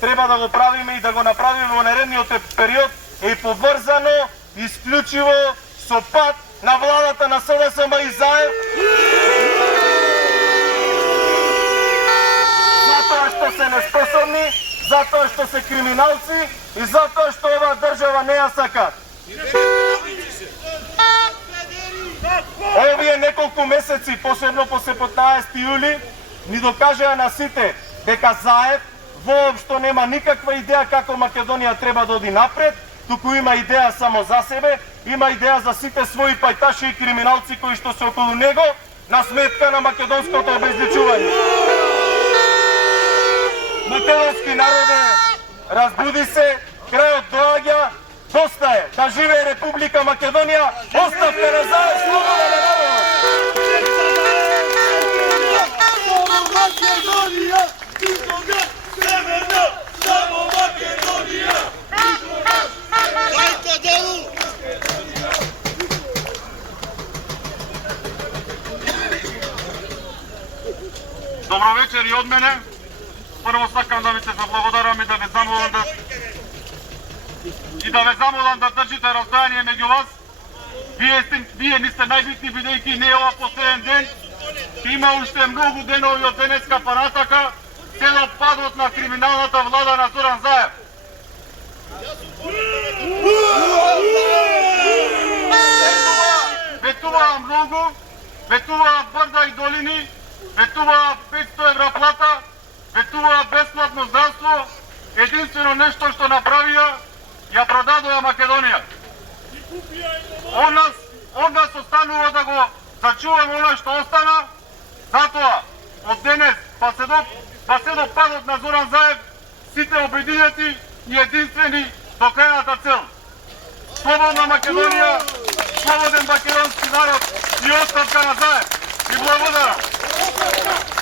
треба да го правиме и да го направиме во наредниот период е поврзано исклучиво со пат на владата на СДСМ и ЗАЕВ. Затоа што се неспособни, затоа што се криминалци и затоа што оваа држава не ја сакат. Овие неколку месеци, посебно после 15 јули, ни докажаа на сите дека ЗАЕВ воопшто нема никаква идеја како Македонија треба да оди напред, туку има идеја само за себе, има идеја за сите своји пајташи и криминалци кои што се околу него, на сметка на македонското обезличување. Македонски народе, разбуди се, крајот доаѓа, доста е, да живее Република Македонија, оставка на ЗАЕВ, слобода на народот! Македонија, никога северна, само Македонија! Дајте делу! Добро вечер и од мене. Прво сакам да ви се заблагодарам и да ве замолам да држите разстојание меѓу вас. Вие не сте најбитни, бидејќи не е ова последен ден. Има уште многу денови од денеска па натака, се до падот на криминалната влада на Зоран Заев. Ветуваа многу, ветуваа брда и долини, ветуваа 500 евра плата, ветуваа бесплатно здравство, единствено нешто што направија, ја продадоа Македонија. Он нас останува да го зачуваме оно што остана, затоа од денес па се до падот на Зоран Заев, сите обединети и единствени до крајната цел. Слободна Македонија, слободен македонски народ и оставка на Заев. И благодарам.